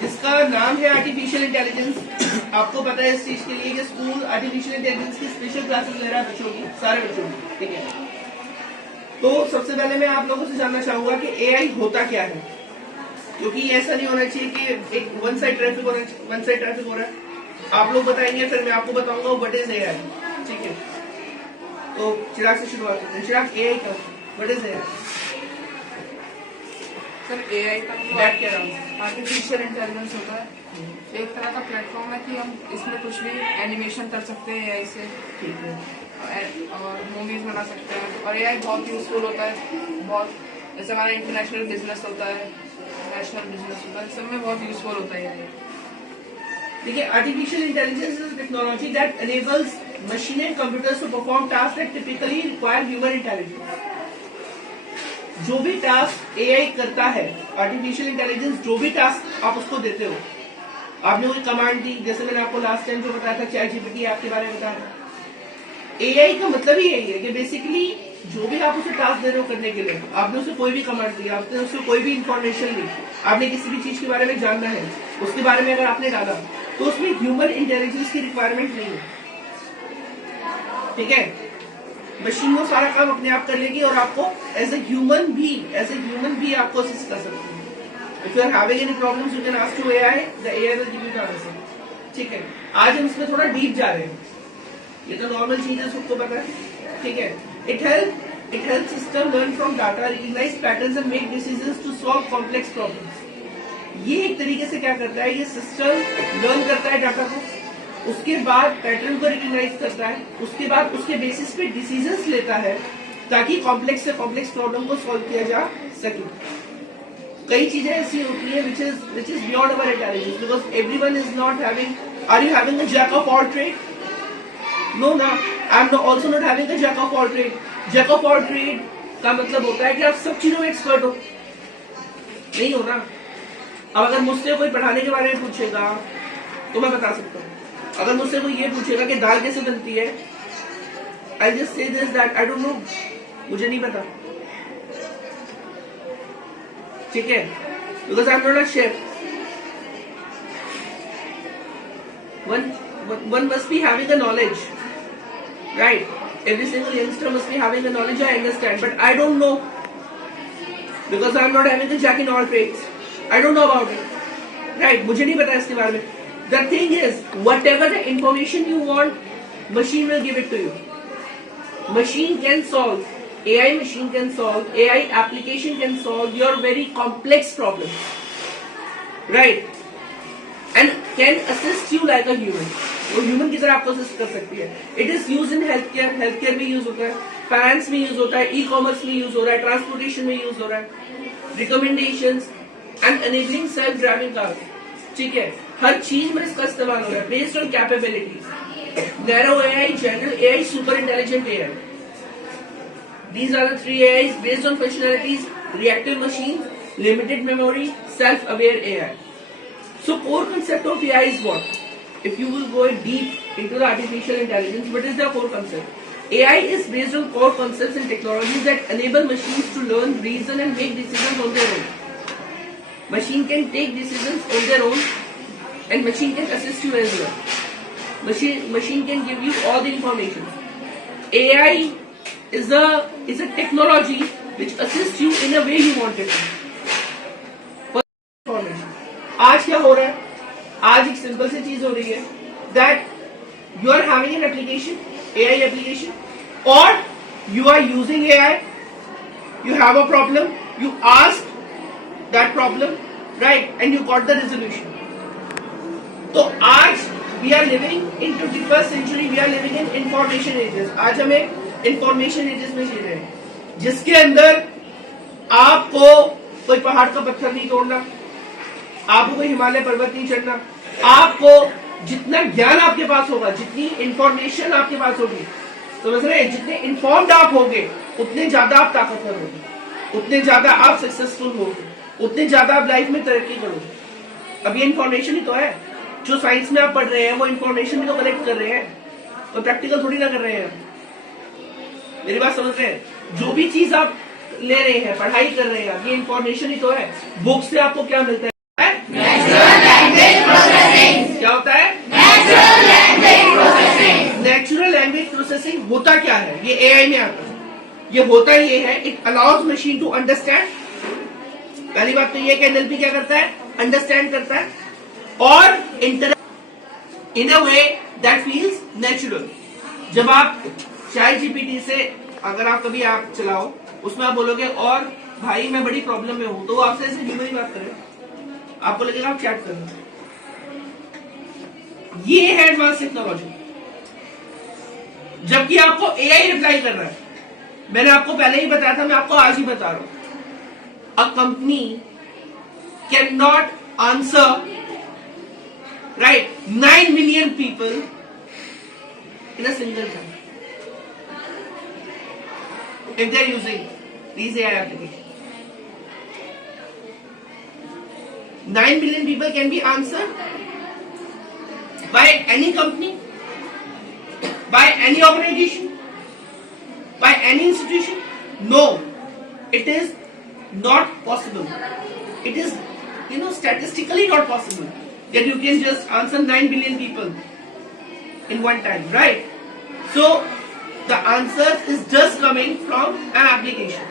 जिसका नाम है आर्टिफिशियल इंटेलिजेंस। आपको पता है इस चीज के लिए कि स्कूल आर्टिफिशियल इंटेलिजेंस की स्पेशल क्लासेस ले रहा है बच्चों की, सारे बच्चों की, ठीक है। तो सबसे पहले मैं आप लोगों से जानना चाहूंगा कि एआई होता क्या है, क्योंकि ऐसा नहीं होना चाहिए कि एक वन साइड ट्रैफिक हो रहा है। आप लोग बताएंगे फिर मैं आपको बताऊंगा व्हाट इज एआई, ठीक है। तो चिराग से शुरुआत करते हैं। चिराग, एआई क्या होता है, what is AI? Sir AI का बैठ के आराम आर्टिफिशियल इंटेलिजेंस होता है, एक तरह का प्लेटफॉर्म है कि हम इसमें कुछ भी एनिमेशन कर सकते हैं एआई से, ठीक है। और मूवीज बना सकते हैं। और एआई बहुत यूजफुल होता है, बहुत जैसे हमारा इंटरनेशनल बिजनेस होता है, नेशनल बिजनेस होता है, सब में बहुत यूजफुल होता है एआई। देखिए, artificial intelligence is technology that enables machine and computers to perform tasks that typically require human intelligence। जो भी टास्क एआई करता है, आर्टिफिशियल इंटेलिजेंस जो भी टास्क आप उसको देते हो, आपने कोई कमांड दी, जैसे मैंने आपको लास्ट टाइम जो बताया था चैट जीपीटी ऐप के बारे में बताया। एआई का मतलब ही यही है कि बेसिकली जो भी आप उसे टास्क दे रहे हो करने के लिए, आपने उसे कोई भी कमांड दी, आपने उसे कोई भी इंफॉर्मेशन दी, आपने किसी भी चीज के बारे में जानना है, उसके बारे में अगर आपने डाला तो उसमें ह्यूमन इंटेलिजेंस की रिक्वायरमेंट नहीं है, ठीक है। मशीन वो सारा काम अपने आप कर लेगी और आपको एज ए ह्यूमन भी आपको असिस्ट कर सकती है। If you are having any problems you can ask to AI, the AI will give you the answer, ठीक है। आज हम इसमें थोड़ा डीप जा रहे हैं, ये तो नॉर्मल चीज है, सबको पता है, ठीक है। It help system learn from data, recognize patterns and make decisions to solve complex problems. ये एक तरीके से क्या करता है, ये सिस्टम लर्न करता है डाटा को, उसके बाद पैटर्न को रिकॉग्नाइज करता है, उसके बाद उसके बेसिस पे डिसीजंस लेता है ताकि कॉम्प्लेक्स से कॉम्प्लेक्स प्रॉब्लम को सॉल्व किया जा सके। कई चीजें ऐसी होती है which is beyond our intelligence, because everyone is not having, are you having a jack of all trade? No, ना, I'm also not having a jack of all trade। jack of all trade का मतलब होता है कि आप सब चीजों में एक्सपर्ट हो, नहीं हो ना। अब अगर मुझसे कोई पढ़ाने के बारे में पूछेगा तो मैं बता सकता हूँ, अगर मुझसे कोई ये पूछेगा कि दाल कैसे बनती है, I just say this that I don't know, मुझे नहीं पता, ठीक है, because I am not a chef. one must be having a knowledge, right? Every single youngster must be having a knowledge, I understand, but I don't know, because I am not having a jack in all trades, I don't know about it, right? मुझे नहीं पता इसके बारे में। The thing is, whatever the information you want, machine will give it to you. Machine can solve, AI machine can solve, AI application can solve your very complex problems, right? And can assist you like a human. वो human की तरह आपको assist कर सकती है। It is used in healthcare, healthcare में use होता है, finance में use होता है, e-commerce में use हो रहा है, transportation में use हो रहा है, recommendations and enabling self-driving cars, ठीक है। हर चीज में इसका इस्तेमाल हो रहा है based on capabilities. Narrow AI, general AI, super intelligent AI, these are the 3 AIs based on functionalities, reactive machine, limited memory, self aware AI. So core concept of AI is what? If you will go deep into the artificial intelligence, what is the core concept? AI is based on core concepts and technologies that enable machines to learn, reason and make decisions on their own. Machine can take decisions on their own, and machine can assist you as well. Machine can give you all the information. AI is a technology which assists you in a way you want it to. For information. आज क्या हो रहा है? आज एक simple सी चीज हो रही है that you are having an application, AI application, or you are using AI. You have a problem. You ask that problem, right, and you got the resolution. तो आज we are living in 21st century, we are living in information ages। आज हम एक information ages में जी रहे हैं, जिसके अंदर आपको कोई पहाड़ का पत्थर नहीं तोड़ना, आपको कोई हिमालय पर्वत नहीं चढ़ना, आपको जितना ज्ञान आपके पास होगा, जितनी इंफॉर्मेशन आपके पास होगी, समझ रहे हैं, जितने इन्फॉर्म्ड आप होगे उतने ज्यादा आप ताकतवर होगे, उतने ज्यादा आप सक्सेसफुल होगे, उतने ज्यादा आप लाइफ में तरक्की करोगे। अब ये इन्फॉर्मेशन ही तो है, जो साइंस में आप पढ़ रहे हैं वो इन्फॉर्मेशन भी तो कलेक्ट कर रहे हैं, तो प्रैक्टिकल थोड़ी ना कर रहे हैं। मेरी बात समझ रहे हैं? जो भी चीज आप ले रहे हैं, पढ़ाई कर रहे हैं, ये इन्फॉर्मेशन ही तो है। बुक से आपको क्या मिलता है? प्रोसेसिंग होता क्या है, ये एआई में आता है। ये होता ये है, it allows machine to understand. पहली बात तो ये कि एनएलपी क्या करता है, अंडरस्टैंड करता है और interact in a way that feels natural. जब आप चैट जीपीटी से अगर आप कभी ऐप चलाओ, उसमें आप बोलोगे और भाई मैं बड़ी प्रॉब्लम में हूं, तो वो आपसे ऐसे ह्यूमन ही बात करें, आपको लगेगा आप चैट कर रहे हैं। ये है एडवांस टेक्नोलॉजी। जबकि आपको एआई रिप्लाई कर रहा है। मैंने आपको पहले ही बताया था, मैं आपको आज ही बता रहा हूं। A company can not answer right 9 million people in a single time if they are using these AI applications. 9 billion people can be answered by any company, by any organization, by any institution. No, it is not possible. It is, statistically not possible that you can just answer 9 billion people in one time, right? So the answer is just coming from an application.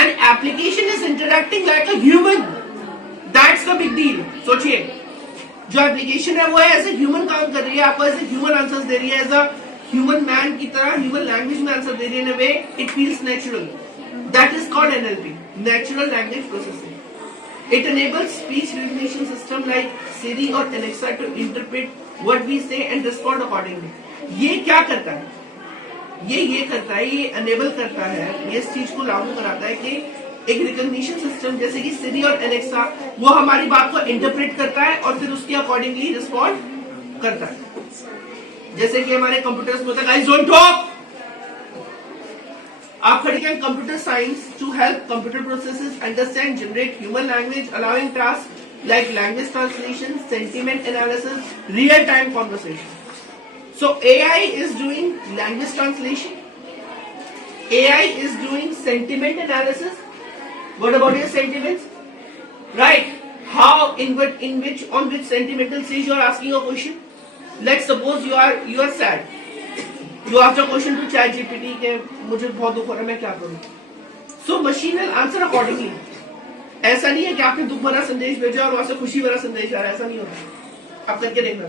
An application is interacting like a human. That's the big deal. सोचिए, जो application है वो as a human काम कर रही है, आपको as a human answers दे रही है, एज अ ह्यूमन मैन की तरह ह्यूमन लैंग्वेज में आंसर दे रही है, in a way it feels natural. That is called NLP, natural language processing. It enables speech recognition system like Siri or Alexa to interpret what we say and respond accordingly. ये क्या करता है? ये करता है, ये enable करता है, ये इस चीज को लागू कराता है कि एक रिकॉग्निशन सिस्टम जैसे कि Siri और Alexa वो हमारी बात को इंटरप्रेट करता है और फिर उसके अकॉर्डिंगली रिस्पॉन्ड करता है. जैसे कि हमारे कंप्यूटर्स में होता है, गाइस डोंट टॉक. आप खड़े computer science to help computer processes understand generate human language allowing task like language translation, sentiment analysis, real time conversation. So AI is doing language translation. AI is doing sentiment analysis. What about your sentiments? Right? How on which sentimental stage you are asking a question? Let's suppose you are sad. You ask a question to ChatGPT कि मुझे बहुत दुख हो रहा है, मैं क्या करूं? So machine will answer accordingly. ऐसा नहीं है कि आपने दुख भरा संदेश भेजा और वहां से खुशी भरा संदेश आ रहा है, ऐसा नहीं होता. आप करके देखना.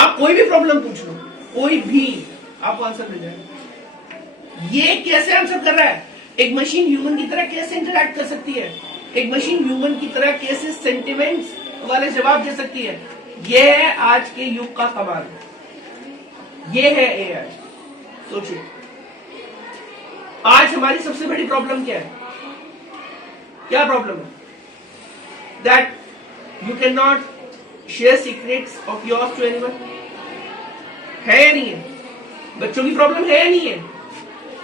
आप कोई भी प्रॉब्लम पूछ लो, कोई भी आपको आंसर मिल जाएगा. ये कैसे आंसर कर रहा है? एक मशीन ह्यूमन की तरह कैसे इंटरैक्ट कर सकती है? एक मशीन ह्यूमन की तरह कैसे सेंटिमेंट्स वाले जवाब दे सकती है? ये है आज के युग का कमाल. ये है एआई. सोचिए, आज हमारी सबसे बड़ी प्रॉब्लम क्या है? क्या प्रॉब्लम है? That you can not share secrets of yours to anyone. है या नहीं है? बच्चों की प्रॉब्लम है या नहीं है?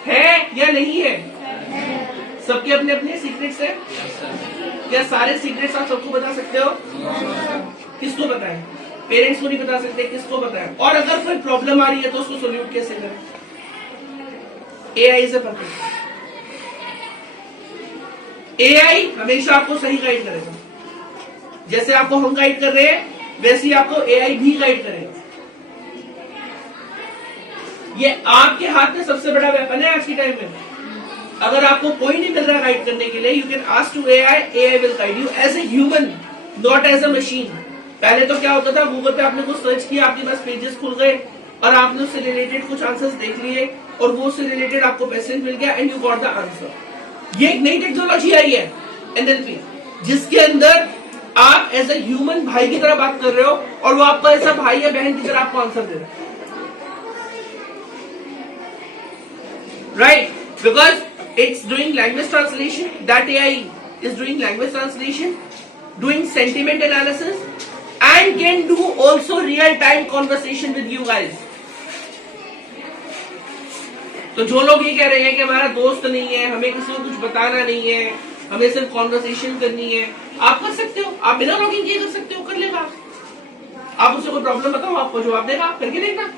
है या नहीं है? सबके अपने अपने सीक्रेट्स है. क्या सारे सीक्रेट्स आप सबको बता सकते हो? किसको बताएं? पेरेंट्स को नहीं बता सकते, किसको बताएं? और अगर कोई प्रॉब्लम आ रही है तो उसको सोल्यूट कैसे करें? AI is a perfect. AI हमेशा आपको सही गाइड करेगा. जैसे आपको हम गाइड कर रहे हैं वैसे ही आपको एआई भी गाइड करेगा. ये आपके हाथ में सबसे बड़ा वेपन है आज के टाइम में. अगर आपको कोई नहीं मिल रहा गाइड करने के लिए, you can ask to AI, AI will guide you as a human, not as a machine. पहले तो क्या होता था, गूगल पे आपने कुछ सर्च किया, आपके पास पेजेस खुल गए और आपने उससे रिलेटेड कुछ आंसर्स देख लिए और वो उससे रिलेटेड आपको पैसेज मिल गया and you got the answer. ये एक नई टेक्नोलॉजी आई है एनएलपी, जिसके अंदर आप एज ए ह्यूमन भाई की तरह बात कर रहे हो और वो आपको ऐसा भाई या बहन की तरह आपको आंसर दे रहा है. Right? Because it's doing language translation. That AI is doing language translation, doing sentiment analysis and can do also real time conversation with you guys. तो जो लोग ये कह रहे हैं कि हमारा दोस्त नहीं है, हमें किसी को कुछ बताना नहीं है, हमें सिर्फ कॉन्वर्सेशन करनी है, आप कर सकते हो. आप बिना लॉगिन किए कर सकते हो, कर लेगा. आप उससे कोई प्रॉब्लम बताओ, आपको जवाब देगा. आप करके देखना,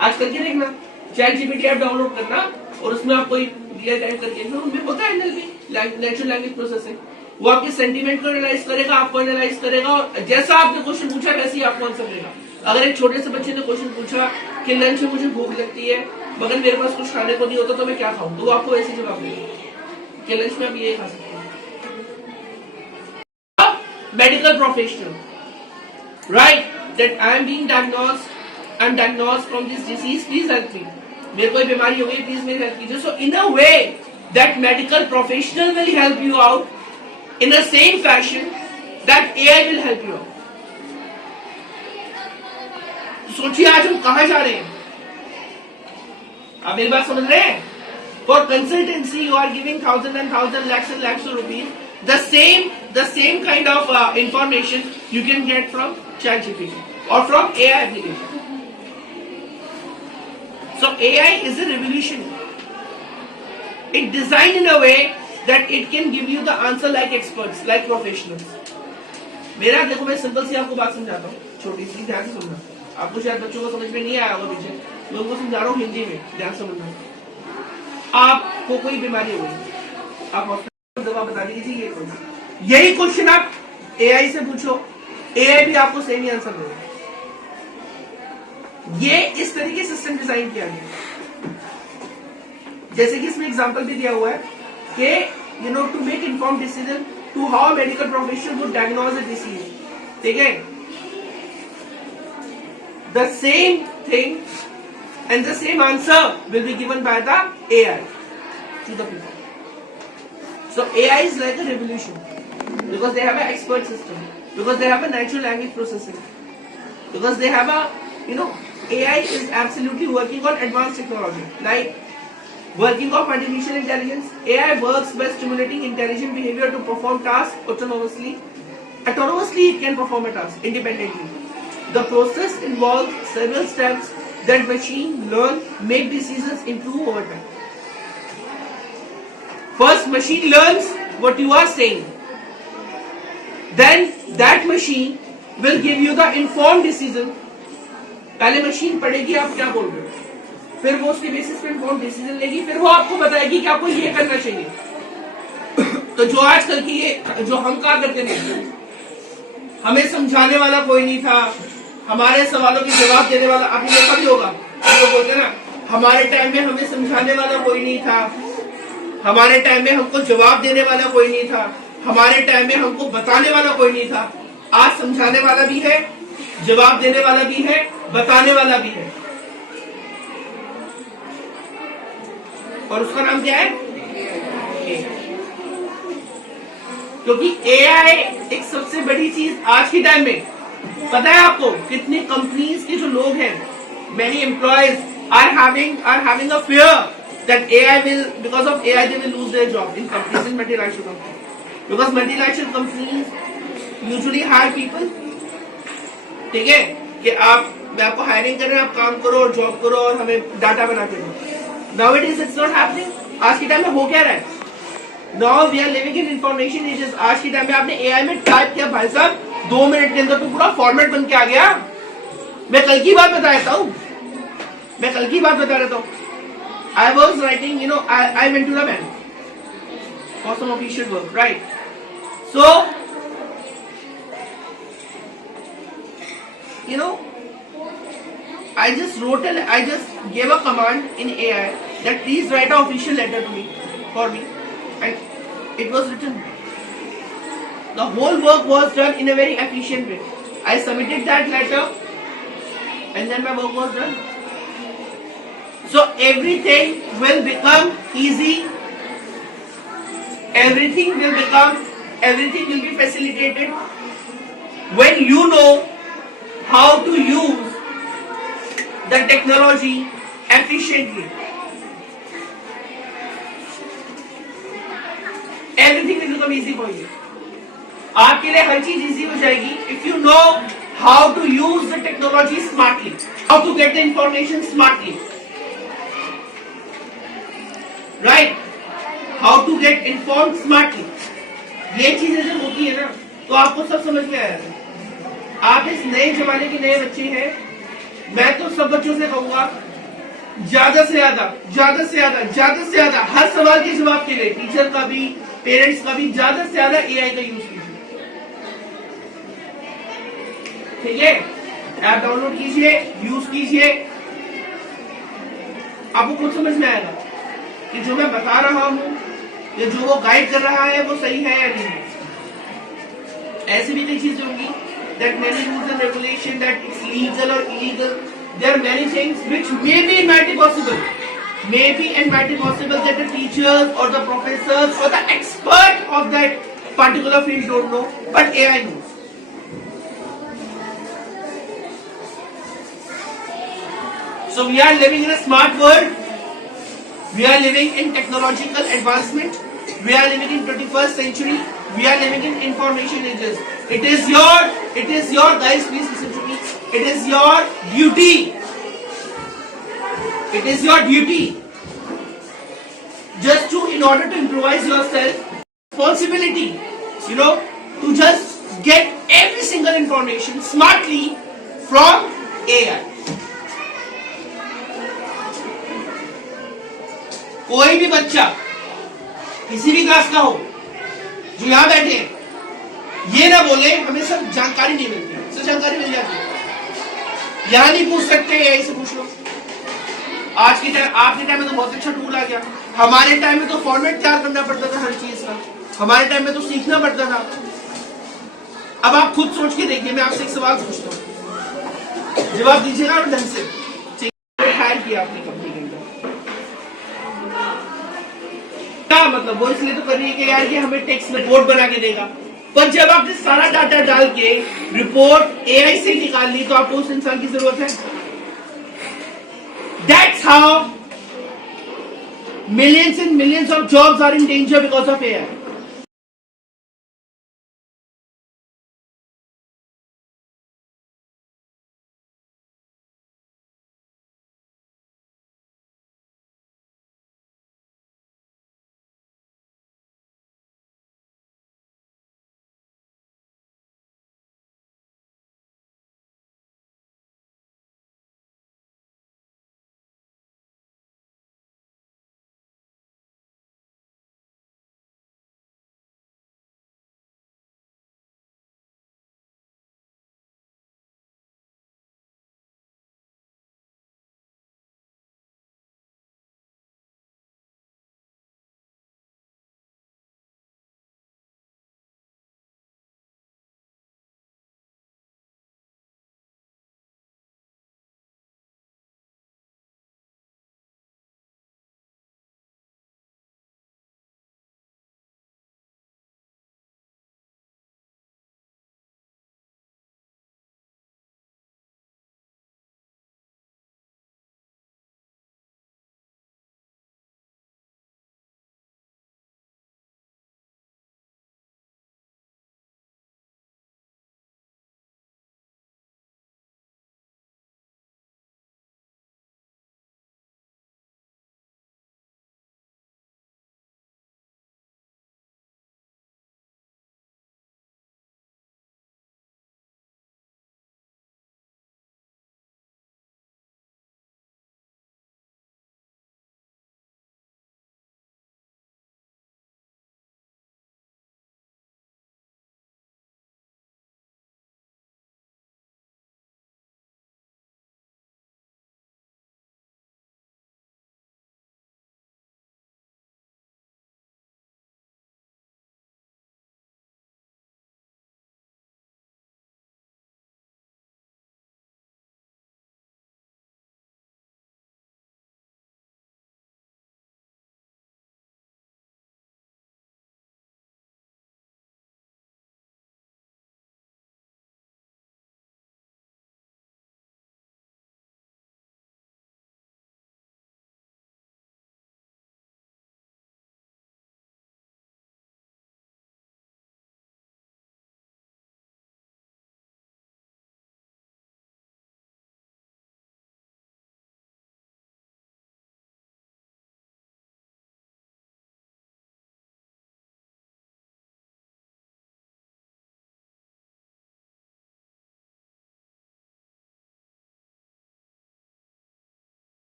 आज करके देखना. चैट जीपीटी ऐप डाउनलोड करना और उसमें आप कोई रियल टाइम करके, उनमें होता है एनएलपी, नेचुरल लैंग्वेज प्रोसेसिंग. वो आपके सेंटीमेंट को एनालाइज करेगा, आपको एनालाइज करेगा और जैसा आपने क्वेश्चन पूछा वैसे ही आपको आंसर देगा. अगर एक छोटे से बच्चे ने क्वेश्चन पूछा कि लंच में मुझे भूख लगती है मगर मेरे पास कुछ खाने को नहीं होता तो मैं क्या खाऊं, तो वो आपको ऐसे जवाब देगा कि लंच में आप ये खा सकते हैं। Medical professional, right, that I am being diagnosed, I am diagnosed from this disease, please help me, मेरे कोई बीमारी हो गई, प्लीज मेरी हेल्प कीजिए। So in a way that medical professional will help you out in the same fashion that AI will help you out. सोचिए आज हम कहां जा रहे हैं, आप मेरी बात समझ रहे हैं? For consultancy you are giving thousand and thousand lakhs of rupees, the same kind of information you can get from ChatGPT or from AI application. So AI is a revolution. It designed in a way that it can give you the answer like experts, like professionals. मेरा देखो, मैं simple सी आपको बात समझाता हूँ, छोटी सी, ध्यान से सुनना। आपको शायद बच्चों को समझ में नहीं आया होगा पीछे, मैं उनको समझा रहा हूँ हिंदी में, ध्यान से समझना। आपको कोई बीमारी हो गई, आप हॉस्पिटल दवा बता दीजिए ये कौन सी, यही क्वेश्चन आप एआई से पूछो, एआई भी आपको सेम ही आंसर देगा। ये इस तरीके से सिस्टम डिजाइन किया गया, जैसे कि इसमें एग्जांपल भी दिया हुआ है कि to make inform decision to how medical professional would diagnose a disease, ठीक है? The same thing and the same answer will be given by the AI to the people. So AI is like a revolution because they have an expert system, because they have a natural language processing, because they have a, AI is absolutely working on advanced technology, like working of artificial intelligence. AI works by stimulating intelligent behavior to perform tasks autonomously. Autonomously, it can perform a task independently. The process involves several steps that machine learn, make decisions, improve over time. First, machine learns what you are saying. Then that machine will give you the informed decision. पहले machine पढ़ेगी आप क्या बोल रहे हो, फिर वो उसके बेसिस पे informed decision लेगी, फिर वो आपको बताएगी कि आपको ये करना चाहिए। तो जो आजकल की ये जो हम क्या करते हैं, हमें समझाने वाला कोई नहीं था, हमारे सवालों के जवाब देने वाला, आपने देखा भी होगा, लोग बोलते हैं ना, हमारे टाइम में हमें समझाने वाला कोई नहीं था, हमारे टाइम में हमको जवाब देने वाला कोई नहीं था, हमारे टाइम में हमको बताने वाला कोई नहीं था। आज समझाने वाला भी है, जवाब देने वाला भी है, बताने वाला भी है, और उसका नाम क्या है? क्योंकि एआई एक सबसे बड़ी चीज आज के टाइम में, पता है आपको कितनी कंपनीज के जो लोग हैं, many employees are having a fear that AI will, because of AI they will lose their job in companies, in multinational companies, because multinational companies usually hire people, ठीक है, कि मैं आपको हायरिंग कर रहे हैं, आप काम करो और जॉब करो और हमें डाटा बना के दो। Nowadays it's not happening. आज के टाइम में हो क्या रहा है? Now we are living in information ages. आज के टाइम में आपने AI में टाइप किया, भाई साहब 2 मिनट के अंदर तो पूरा फॉर्मेट बन के आ गया। मैं कल की बात बता रहा हूँ, I was writing, I went to the bank for some official work, right? So, I just gave a command in AI that please write an official letter for me, and it was written. The whole work was done in a very efficient way. I submitted that letter, and then my work was done. So everything will become easy. Everything will be facilitated when you know how to use the technology efficiently. Everything will become easy for you. आपके लिए हर चीज easy हो जाएगी if you know how to use the technology smartly, how to get the information smartly, right? How to get informed smartly. ये चीजें जब होती है ना, तो आपको सब समझ में आएगा। आप इस नए जमाने के नए बच्चे हैं, मैं तो सब बच्चों से कहूंगा ज्यादा से ज्यादा हर सवाल के जवाब के लिए टीचर का भी, पेरेंट्स का भी ज्यादा से ज्यादा एआई का यूज कीजिए, ठीक है? ऐप डाउनलोड कीजिए, यूज कीजिए, आपको खुद समझ में आएगा कि जो मैं बता रहा हूं या जो वो गाइड कर रहा है वो सही है या नहीं है। ऐसी भी कई चीजें होंगी that many rules and regulation that it's legal or illegal. There are many things which maybe it might be possible. Maybe it might be possible that the teachers or the professors or the expert of that particular field don't know, but AI knows. So we are living in a smart world. We are living in technological advancement. We are living in 21st century. We are living in information ages. It is your guys, please listen to me. It is your duty. It is your duty. Just in order to improvise yourself, responsibility, to just get every single information smartly from AI. कोई भी बच्चा किसी भी class का हो जो यहां बैठे ये ना बोले हमें सब जानकारी नहीं मिलती, सब जानकारी मिल जाती है। यहां नहीं पूछ सकते, यही से पूछ लो। आज के टाइम, आपके टाइम में तो बहुत अच्छा टूल आ गया। हमारे टाइम में तो फॉर्मेट तैयार करना पड़ता था हर चीज का। हमारे टाइम में तो सीखना पड़ता था। अब आप खुद सोच के देखिए, मैं आपसे एक सवाल पूछता हूँ, जवाब दीजिएगा और ढंग से। हायर किया आपने कंपनी के अंदर, क्या मतलब? वो इसलिए तो कर रही है कि यार ये हमें टेक्स्ट रिपोर्ट बना के देगा, पर जब आपने सारा डाटा डाल के रिपोर्ट एआई से निकाल ली तो आपको उस इंसान की जरूरत है। That's how millions and millions of jobs are in danger because of AI.